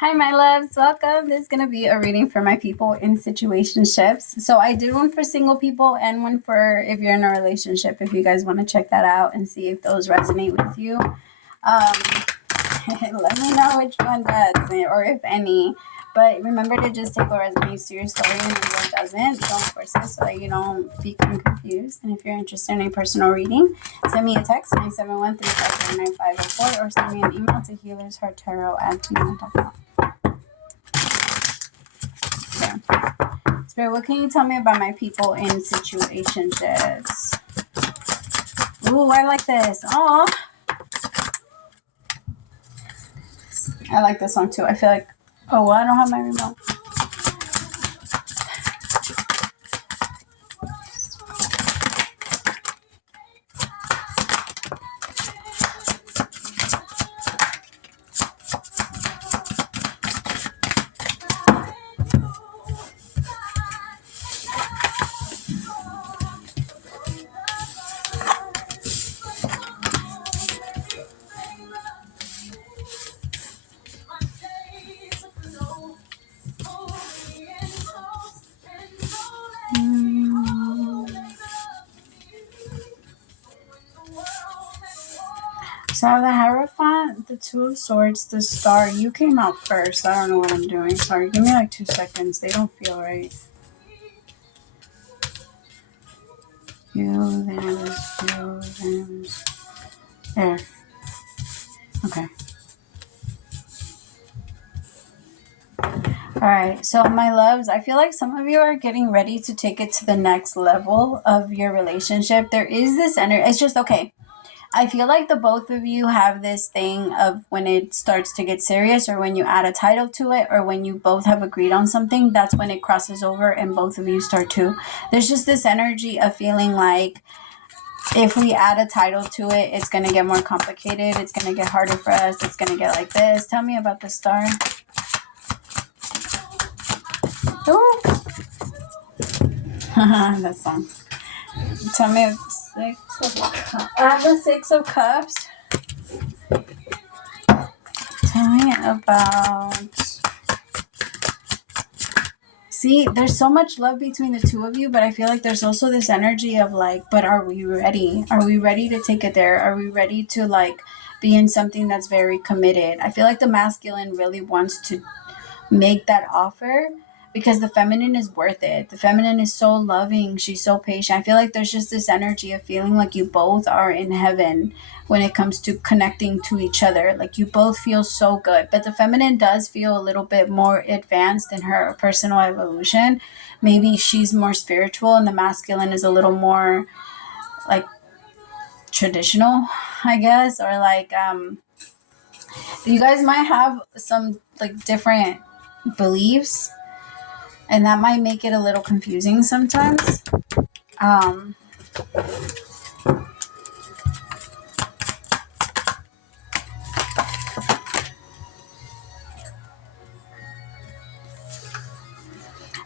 Hi, my loves. Welcome. This is going to be a reading for my people in situationships. So I did one for single people and one for if you're in a relationship, if you guys want to check that out and see if those resonate with you. Let me know which one does or if any. But remember to just take what resonates to your story and what doesn't. Don't force it so that you don't become confused. And if you're interested in a personal reading, send me a text 971-357-9504 or send me an email to HealersHeartTarot@gmail.com. Spirit, what can you tell me about my people in situationships? Ooh, I like this. Oh, I like this one too. I feel like, oh, well, I don't have my remote. So I have the Hierophant, the Two of Swords, the Star. You came out first. I don't know what I'm doing. Sorry. Give me like 2 seconds. They don't feel right. You, there's. There. Okay. All right. So my loves, I feel like some of you are getting ready to take it to the next level of your relationship. There is this energy. It's just okay. I feel like the both of you have this thing of when it starts to get serious or when you add a title to it or when you both have agreed on something, that's when it crosses over and both of you start to. There's just this energy of feeling like if we add a title to it, it's going to get more complicated. It's going to get harder for us. It's going to get like this. Tell me about the Star. Ooh. That song. Tell me of I have the 6 of Cups. Tell me about... See, there's so much love between the two of you, but I feel like there's also this energy of like, but are we ready? Are we ready to take it there? Are we ready to like be in something that's very committed? I feel like the masculine really wants to make that offer because the feminine is worth it. The feminine is so loving. She's so patient. I feel like there's just this energy of feeling like you both are in heaven when it comes to connecting to each other. Like you both feel so good. But the feminine does feel a little bit more advanced in her personal evolution. Maybe she's more spiritual and the masculine is a little more like traditional, I guess. Or like you guys might have some like different beliefs. And that might make it a little confusing sometimes. I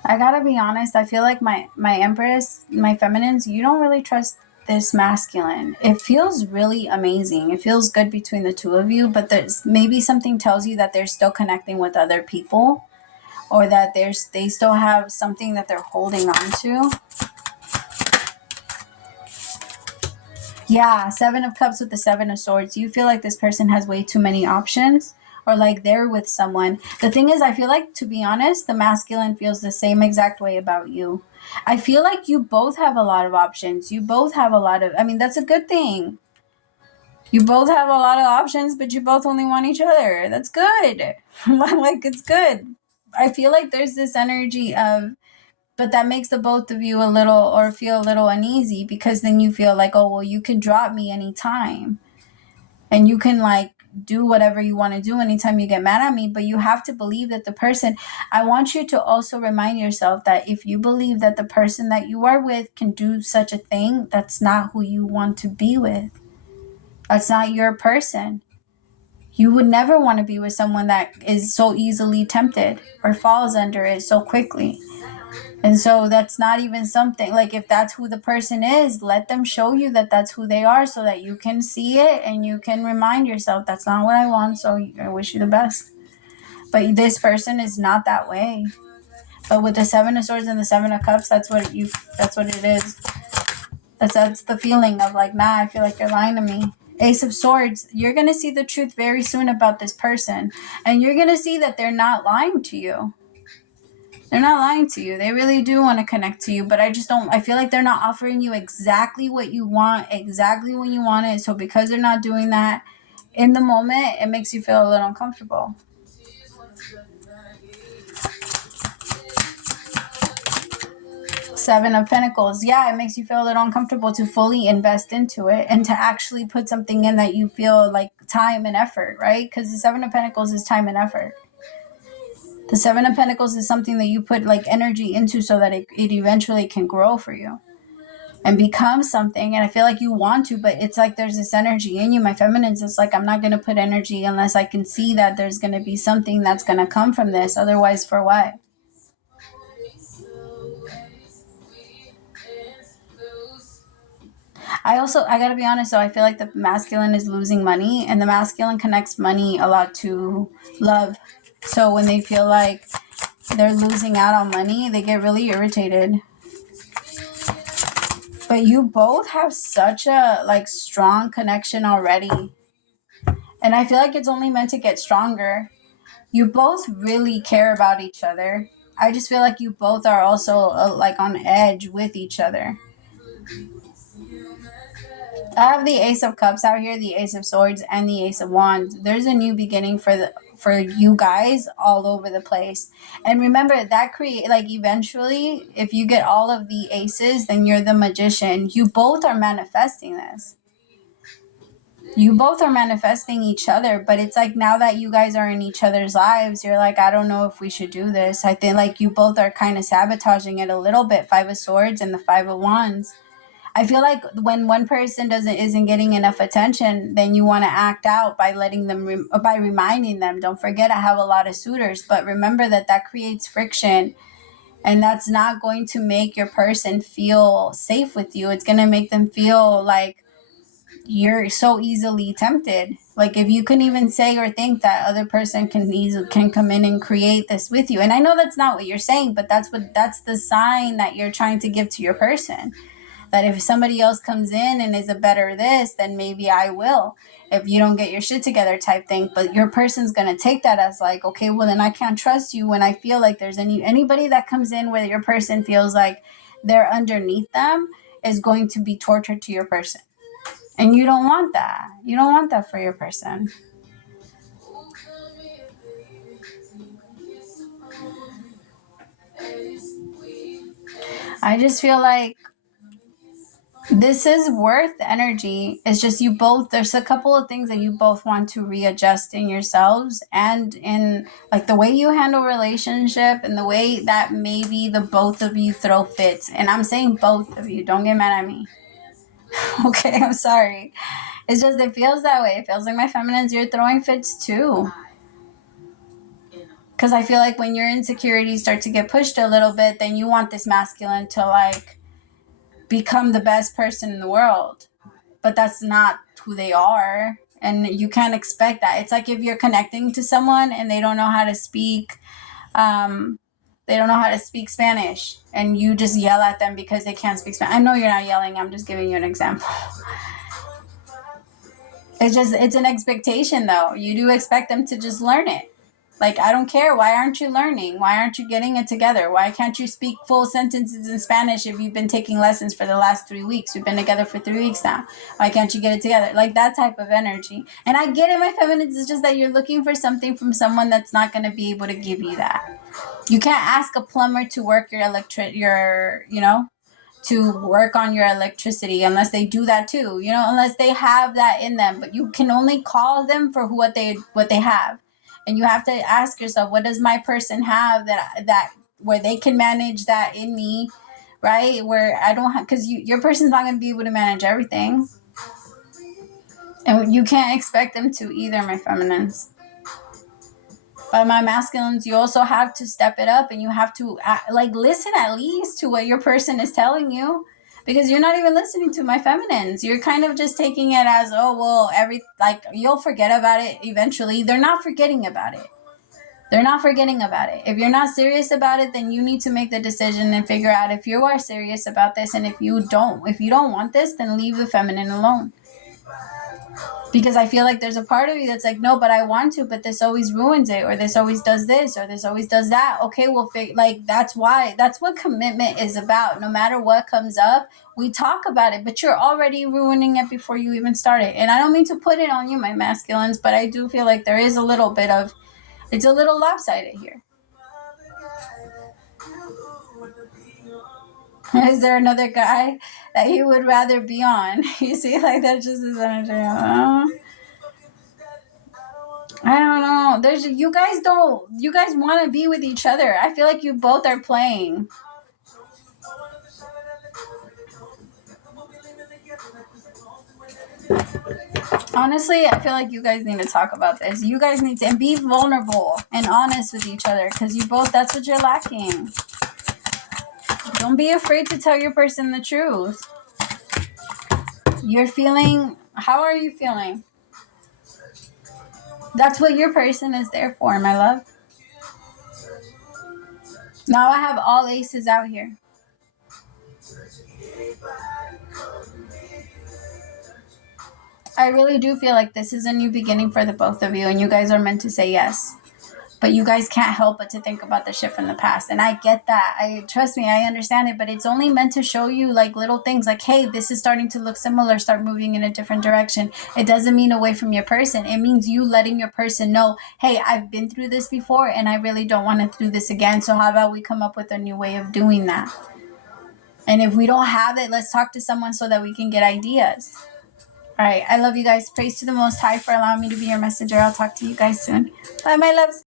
gotta be honest. I feel like my Empress, my feminines, you don't really trust this masculine. It feels really amazing. It feels good between the two of you, but there's maybe something tells you that they're still connecting with other people or that they still have something that they're holding on to. Yeah, 7 of Cups with the 7 of Swords. You feel like this person has way too many options or like they're with someone. The thing is, I feel like, to be honest, the masculine feels the same exact way about you. I feel like you both have a lot of options. You both have a lot of, I mean, that's a good thing. You both have a lot of options, but you both only want each other. That's good. Like, it's good. I feel like there's this energy of, but that makes the both of you a little or feel a little uneasy because then you feel like, oh, well, you can drop me anytime and you can like do whatever you want to do anytime you get mad at me. But you have to believe that the person, I want you to also remind yourself that if you believe that the person that you are with can do such a thing, that's not who you want to be with. That's not your person. You would never want to be with someone that is so easily tempted or falls under it so quickly. And so that's not even something, like if that's who the person is, let them show you that that's who they are so that you can see it and you can remind yourself, that's not what I want, so I wish you the best. But this person is not that way. But with the Seven of Swords and the Seven of Cups, that's what it is. That's the feeling of like, nah, I feel like you're lying to me. Ace of Swords, you're going to see the truth very soon about this person. And you're going to see that they're not lying to you. They're not lying to you. They really do want to connect to you. But I feel like they're not offering you exactly what you want, exactly when you want it. So because they're not doing that in the moment, it makes you feel a little uncomfortable. Seven of Pentacles. Yeah, it makes you feel a little uncomfortable to fully invest into it and to actually put something in that you feel like time and effort, right? Because the Seven of Pentacles is time and effort. The Seven of Pentacles is something that you put like energy into so that it eventually can grow for you and become something. And I feel like you want to, but it's like there's this energy in you. My feminines, it's like I'm not going to put energy unless I can see that there's going to be something that's going to come from this. Otherwise, for what? I gotta be honest, though, I feel like the masculine is losing money, and the masculine connects money a lot to love. So when they feel like they're losing out on money, they get really irritated. But you both have such a like strong connection already. And I feel like it's only meant to get stronger. You both really care about each other. I just feel like you both are also like on edge with each other. I have the Ace of Cups out here, the Ace of Swords, and the Ace of Wands. There's a new beginning for you guys all over the place. And remember that eventually, if you get all of the aces, then you're the magician. You both are manifesting this. You both are manifesting each other, but it's like now that you guys are in each other's lives, you're like, I don't know if we should do this. I think like you both are kind of sabotaging it a little bit. Five of Swords and the Five of Wands. I feel like when one person isn't getting enough attention, then you want to act out by letting them by reminding them, don't forget I have a lot of suitors. But remember that creates friction, and that's not going to make your person feel safe with you. It's going to make them feel like you're so easily tempted. Like if you can even say or think that other person can come in and create this with you. And I know that's not what you're saying, but that's the sign that you're trying to give to your person. That if somebody else comes in and is a better this, then maybe I will. If you don't get your shit together type thing. But your person's going to take that as like, okay, well then I can't trust you when I feel like there's anybody that comes in where your person feels like they're underneath them is going to be torture to your person. And you don't want that. You don't want that for your person. I just feel like this is worth energy. It's just there's a couple of things that you both want to readjust in yourselves and in like the way you handle relationship and the way that maybe the both of you throw fits. And I'm saying both of you. Don't get mad at me. Okay, I'm sorry. It's just, it feels that way. It feels like my feminines, you're throwing fits too. Because I feel like when your insecurities start to get pushed a little bit, then you want this masculine to like become the best person in the world. But that's not who they are. And you can't expect that. It's like if you're connecting to someone and they don't know how to speak, Spanish, and you just yell at them because they can't speak Spanish. I know you're not yelling. I'm just giving you an example. It's an expectation though. You do expect them to just learn it. Like, I don't care. Why aren't you learning? Why aren't you getting it together? Why can't you speak full sentences in Spanish if you've been taking lessons for the last 3 weeks? We've been together for 3 weeks now. Why can't you get it together? Like that type of energy. And I get it, my feminines. It's just that you're looking for something from someone that's not going to be able to give you that. You can't ask a plumber to work to work on your electricity unless they do that too, unless they have that in them. But you can only call them for what they have. And you have to ask yourself, what does my person have that where they can manage that in me, right? Where I don't have, because your person's not going to be able to manage everything. And you can't expect them to either, my feminines. But my masculines, you also have to step it up and you have to listen at least to what your person is telling you, because you're not even listening to my feminines. You're kind of just taking it as, you'll forget about it eventually. They're not forgetting about it. They're not forgetting about it. If you're not serious about it, then you need to make the decision and figure out if you are serious about this. And if you don't want this, then leave the feminine alone. Because I feel like there's a part of you that's like, no, but I want to, but this always ruins it, or this always does this, or this always does that. Okay, well, that's what commitment is about. No matter what comes up, we talk about it, but you're already ruining it before you even started. And I don't mean to put it on you, my masculines, but I do feel like there is a little bit of, it's a little lopsided here. Is there another guy that you would rather be on? You see, like, that's just his energy. I don't know. You guys want to be with each other. I feel like you both are playing. Honestly, I feel like you guys need to talk about this. You guys need to be vulnerable and honest with each other, because you both, that's what you're lacking. Don't be afraid to tell your person the truth. You're feeling, how are you feeling? That's what your person is there for, my love. Now I have all aces out here. I really do feel like this is a new beginning for the both of you, and you guys are meant to say yes. But you guys can't help but to think about the shit from the past. And I get that. Trust me, I understand it. But it's only meant to show you like little things like, hey, this is starting to look similar. Start moving in a different direction. It doesn't mean away from your person. It means you letting your person know, hey, I've been through this before and I really don't want to do this again. So how about we come up with a new way of doing that? And if we don't have it, let's talk to someone so that we can get ideas. All right. I love you guys. Praise to the Most High for allowing me to be your messenger. I'll talk to you guys soon. Bye, my loves.